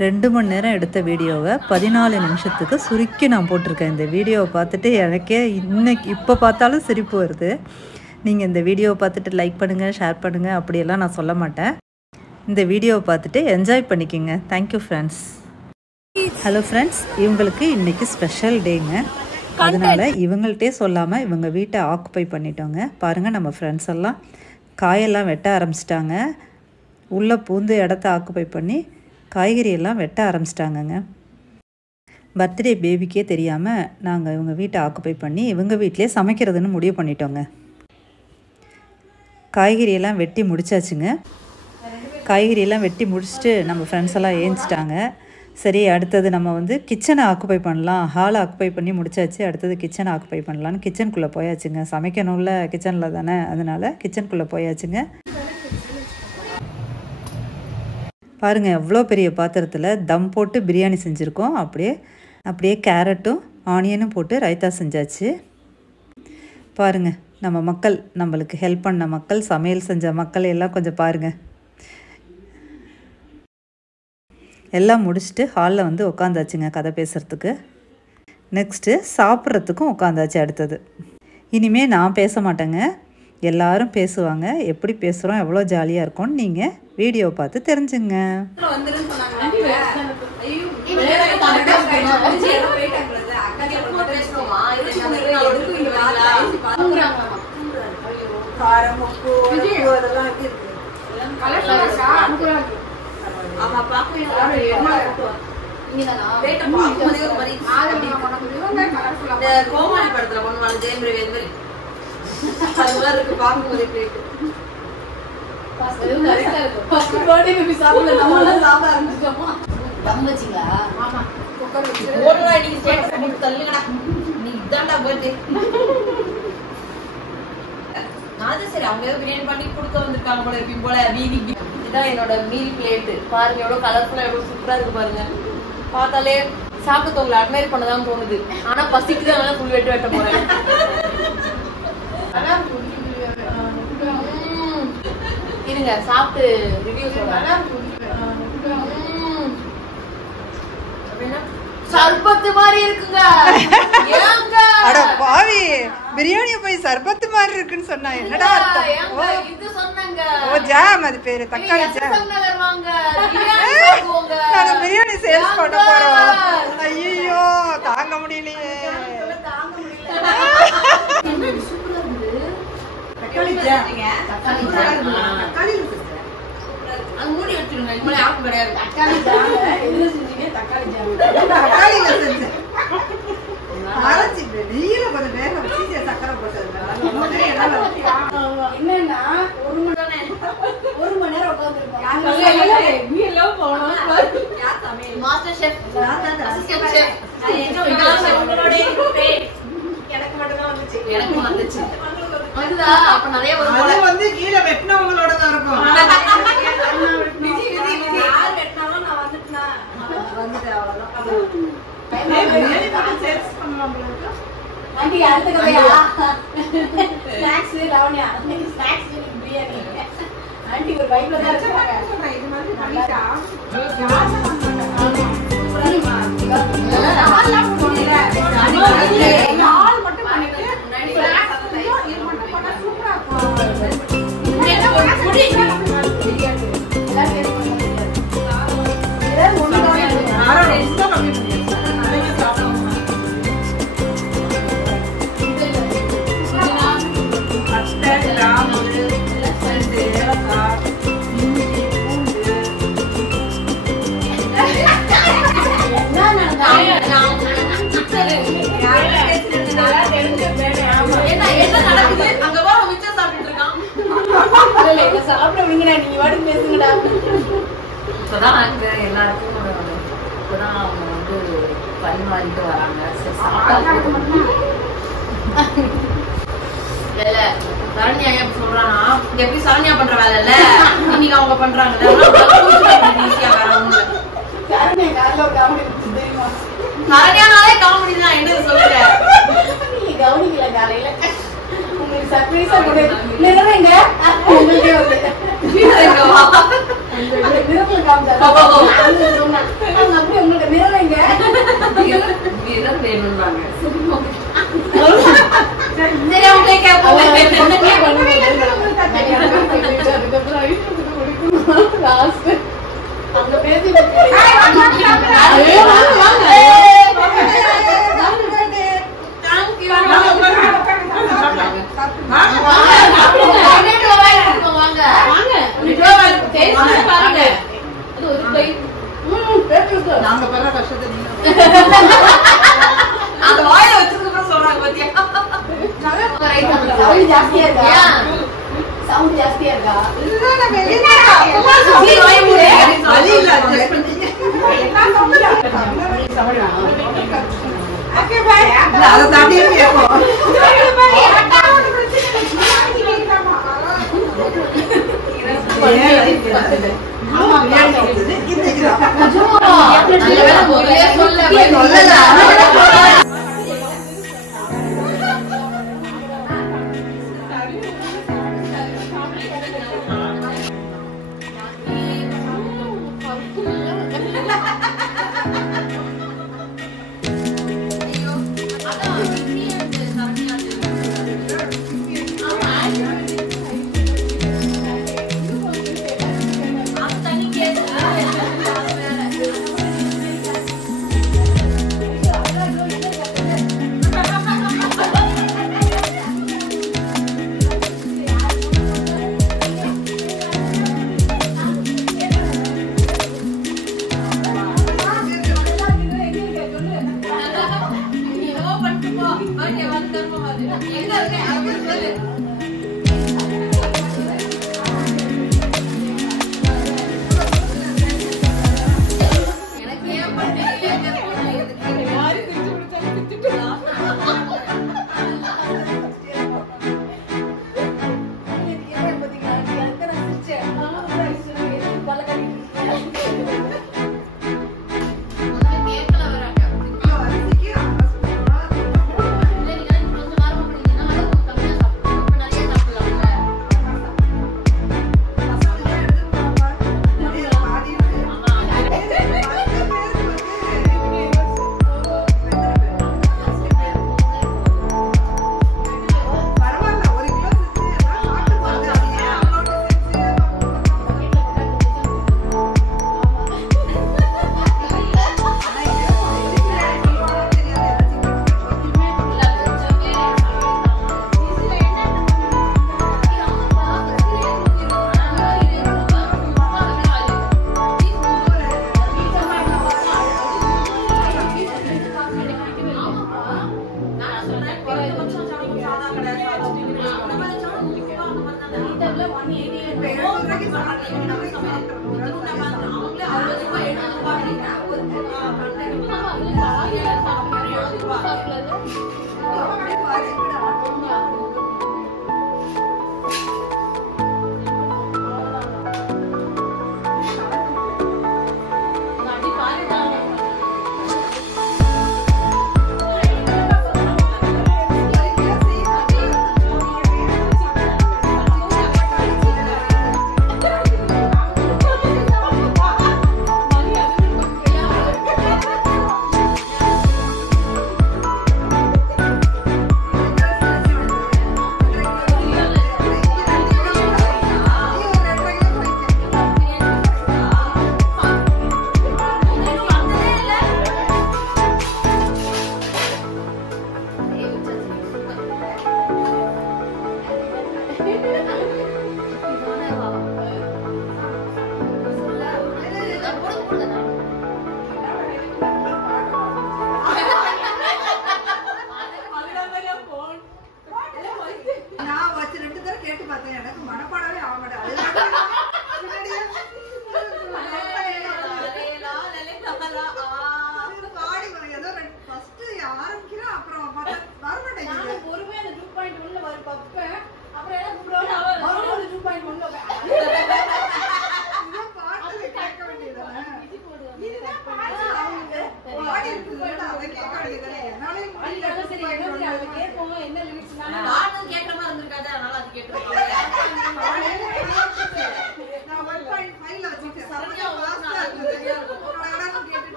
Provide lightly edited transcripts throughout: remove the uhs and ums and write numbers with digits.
2 மணி நேரம் எடுத்த வீடியோவை 14 நிமிஷத்துக்கு சுருக்கி நான் போட்டிருக்கேன். இந்த வீடியோவை பார்த்துட்டு எனக்கே இப்போ பார்த்தாலும் சிரிப்பு வருது. நீங்கள் இந்த வீடியோவை பார்த்துட்டு லைக் பண்ணுங்கள், ஷேர் பண்ணுங்கள் அப்படியெல்லாம் நான் சொல்ல மாட்டேன். இந்த வீடியோவை பார்த்துட்டு என்ஜாய் பண்ணிக்கோங்க. Thank you friends. ஹலோ ஃப்ரெண்ட்ஸ், இவங்களுக்கு இன்றைக்கி ஸ்பெஷல் டேங்க. அதனால் இவங்கள்ட்டே சொல்லாமல் இவங்க வீட்டை ஆக்குப்பை பண்ணிட்டோங்க. பாருங்கள், நம்ம ஃப்ரெண்ட்ஸ் எல்லாம் காயெல்லாம் வெட்ட ஆரம்பிச்சிட்டாங்க. உள்ளே பூந்து இடத்த ஆக்குப்பை பண்ணி காய்கறியெல்லாம் வெட்ட ஆரம்பிச்சிட்டாங்கங்க. பர்த்டே பேபிக்கே தெரியாமல் நாங்கள் இவங்க வீட்டை ஆக்குப்பை பண்ணி இவங்க வீட்டிலே சமைக்கிறதுன்னு முடிவு பண்ணிட்டோங்க. காய்கறியெல்லாம் வெட்டி முடிச்சாச்சுங்க. காய்கறியெல்லாம் வெட்டி முடிச்சுட்டு நம்ம ஃப்ரெண்ட்ஸ் எல்லாம் ஏஞ்சிட்டாங்க. சரி, அடுத்தது நம்ம கிச்சனை ஆக்குப்பை பண்ணலாம். ஹாலை ஆக்குப்பை பண்ணி முடிச்சாச்சு. அடுத்தது கிச்சனை ஆக்குப்பை பண்ணலான்னு கிச்சனுக்குள்ளே போயாச்சுங்க. சமைக்கணும்ல கிச்சனில் தானே, அதனால் கிச்சனுக்குள்ளே போயாச்சுங்க. பாருங்கள், எவ்வளோ பெரிய பாத்திரத்தில் தம் போட்டு பிரியாணி செஞ்சுருக்கோம். அப்படியே கேரட்டும் ஆனியனும் போட்டு ரைத்தா செஞ்சாச்சு. பாருங்கள், நம்ம மக்கள், நம்மளுக்கு ஹெல்ப் பண்ண மக்கள், சமையல் செஞ்ச மக்கள் எல்லாம் கொஞ்சம் பாருங்கள். எல்லாம் முடிச்சுட்டு ஹாலில் உட்காந்தாச்சுங்க கதை பேசுகிறதுக்கு. நெக்ஸ்ட்டு சாப்பிட்றதுக்கும் உட்காந்தாச்சு. அடுத்தது இனிமேல் நான் பேச மாட்டேங்க, எல்லாரும் பேசுவாங்க. எப்படி பேசுகிறோம், எவ்வளோ ஜாலியாக இருக்கும்னு நீங்கள் வீடியோ பார்த்து தெரிஞ்சுங்க. கோமாளி படத்துல பொண்ணு ஜெயம் என்னோட மீல் பிளேட் பாருங்க, எவ்வளவு கலர்ஃபுல்லா, எவ்வளவு சூப்பரா இருக்கு பாருங்க. பார்த்தாலே சாப்பிட்டு உங்களை அட்மையர் பண்ணதான் தோணுது. ஆனா பசிக்குது, அதனால ஃபுல் வெட்ட போறேன். இருங்க, சாப்பிட்டு ரிவ்யூ சொல்றேன். சர்பத்து மாதிரி இருக்குங்க. அட பாவி, பிரியாணியை போய் சர்பத்து மாதிரி இருக்குன்னு சொன்னா என்னடா அர்த்தம்? இது சொன்னாங்க. ஓ, ஜாம், அது பேரு தக்காளி ஜாம். நான் பிரியாணி சேல்ஸ் பண்ண போறோம். ஐயோ, தாங்க முடியலையே. தக்காளி ஜாம், தக்காளி அது மூடி வச்சிருங்க. இவ்வளவு ஆப்பு கிடையாது. தக்காளி ஜாம் எதுல செஞ்சீங்க? தக்காளி ஜாம் தக்காளில செஞ்சேன். அரைச்சி நெய்யில கொஞ்சம் வேக வச்சு சக்கரை போட்டது. என்னன்னா ஒரு மணி நேரம் உட்கார்ந்துருக்கோம். நீ எல்லாம் போனோம். யார் சமையல்? Master chef. Assistant chef. எனக்கு மட்டும் தான் வந்துச்சு. எனக்கு வந்துச்சு. வந்துதா? அப்ப நிறைய வரும். அது கீழே வெட்டினவங்களோட தான் இருக்கும். யார் வெட்டினாலும் நான் வந்துட்டேன். அவ்வளவுதான். சேல்ஸ் பண்ணலாம். ஆண்டி அடுத்த கதையா? Snacks Lavanya. Snacks biryani. Aunty ஒரு வைப்ல தான் இருக்காங்க. இது மாதிரி பண்ணிட்டா நாலாம் போடுறீங்க. நாள் மட்டும் பண்ணிட்டு ஸ்நாக்ஸ் இது மட்டும் பண்ணா சூப்பரா இருக்கும். என்ன ஒரு குடி பிரியாணி எல்லாம் டேஸ்ட் பண்ண முடியாது. இதெல்லாம் ஒண்ணுதான் ரொம்ப கம்மி பண்ணியாச்சு. பரிமாறிட்டு வராங்க. சரண்யா ஏன் சொல்றானா, எப்படி சரண்யா பண்ற வேலை இல்ல, இன்னைக்கு அவங்க பண்றாங்க. சரண்யானாலே காமெடி தான். என்ன சொல்லுங்க, நீங்க கவனிக்கல காலையில உங்களுக்கு சர்ப்ரைஸா கொடுங்க. உங்களுக்கே வந்து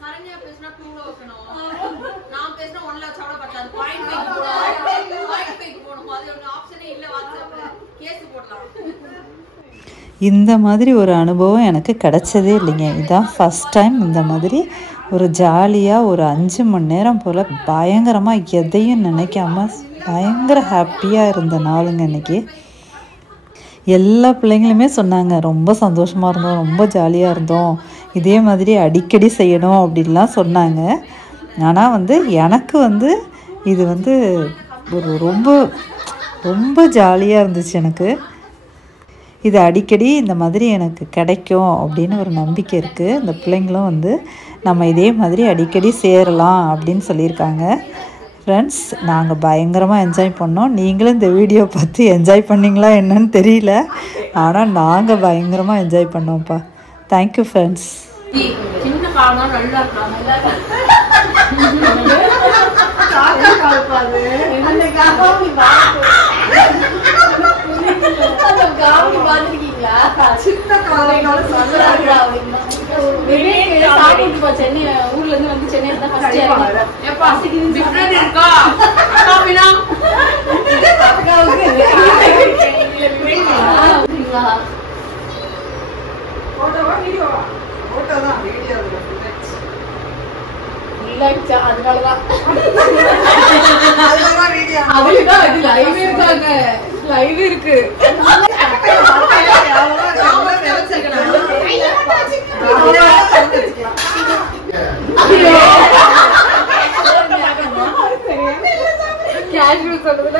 சரண்யா பேசினா 2 வைக்கணும் இந்த மாதிரி ஒரு அனுபவம் எனக்கு கிடைச்சதே இல்லைங்க. இதான் ஃபஸ்ட் டைம் இந்த மாதிரி ஒரு ஜாலியாக ஒரு 5 மணி நேரம் போல் பயங்கரமாக எதையும் நினைக்காம பயங்கர ஹாப்பியாக இருந்த நாளுங்க இன்றைக்கி. எல்லா பிள்ளைங்களுமே சொன்னாங்க ரொம்ப சந்தோஷமாக இருந்தோம், ரொம்ப ஜாலியாக இருந்தோம், இதே மாதிரி அடிக்கடி செய்யணும் அப்படின்லாம் சொன்னாங்க. ஆனால் எனக்கு இது ஒரு ரொம்ப ரொம்ப ஜாலியாக இருந்துச்சு. எனக்கு இது அடிக்கடி இந்த மாதிரி எனக்கு கிடைக்கும் அப்படின்னு ஒரு நம்பிக்கை இருக்குது. இந்த பிள்ளைங்களும் நம்ம இதே மாதிரி அடிக்கடி சேரலாம் அப்படின்னு சொல்லியிருக்காங்க. ஃப்ரெண்ட்ஸ், நாங்கள் பயங்கரமாக என்ஜாய் பண்ணோம். நீங்களும் இந்த வீடியோ பார்த்து என்ஜாய் பண்ணிங்களா என்னன்னு தெரியல, ஆனால் நாங்கள் பயங்கரமாக என்ஜாய் பண்ணோம்ப்பா. Thank you friends. சென்னை ஊர்ல இருந்து சென்னை அதனாலதான் லைவ் இருக்கு. கேஷுவல் சொல்றதுல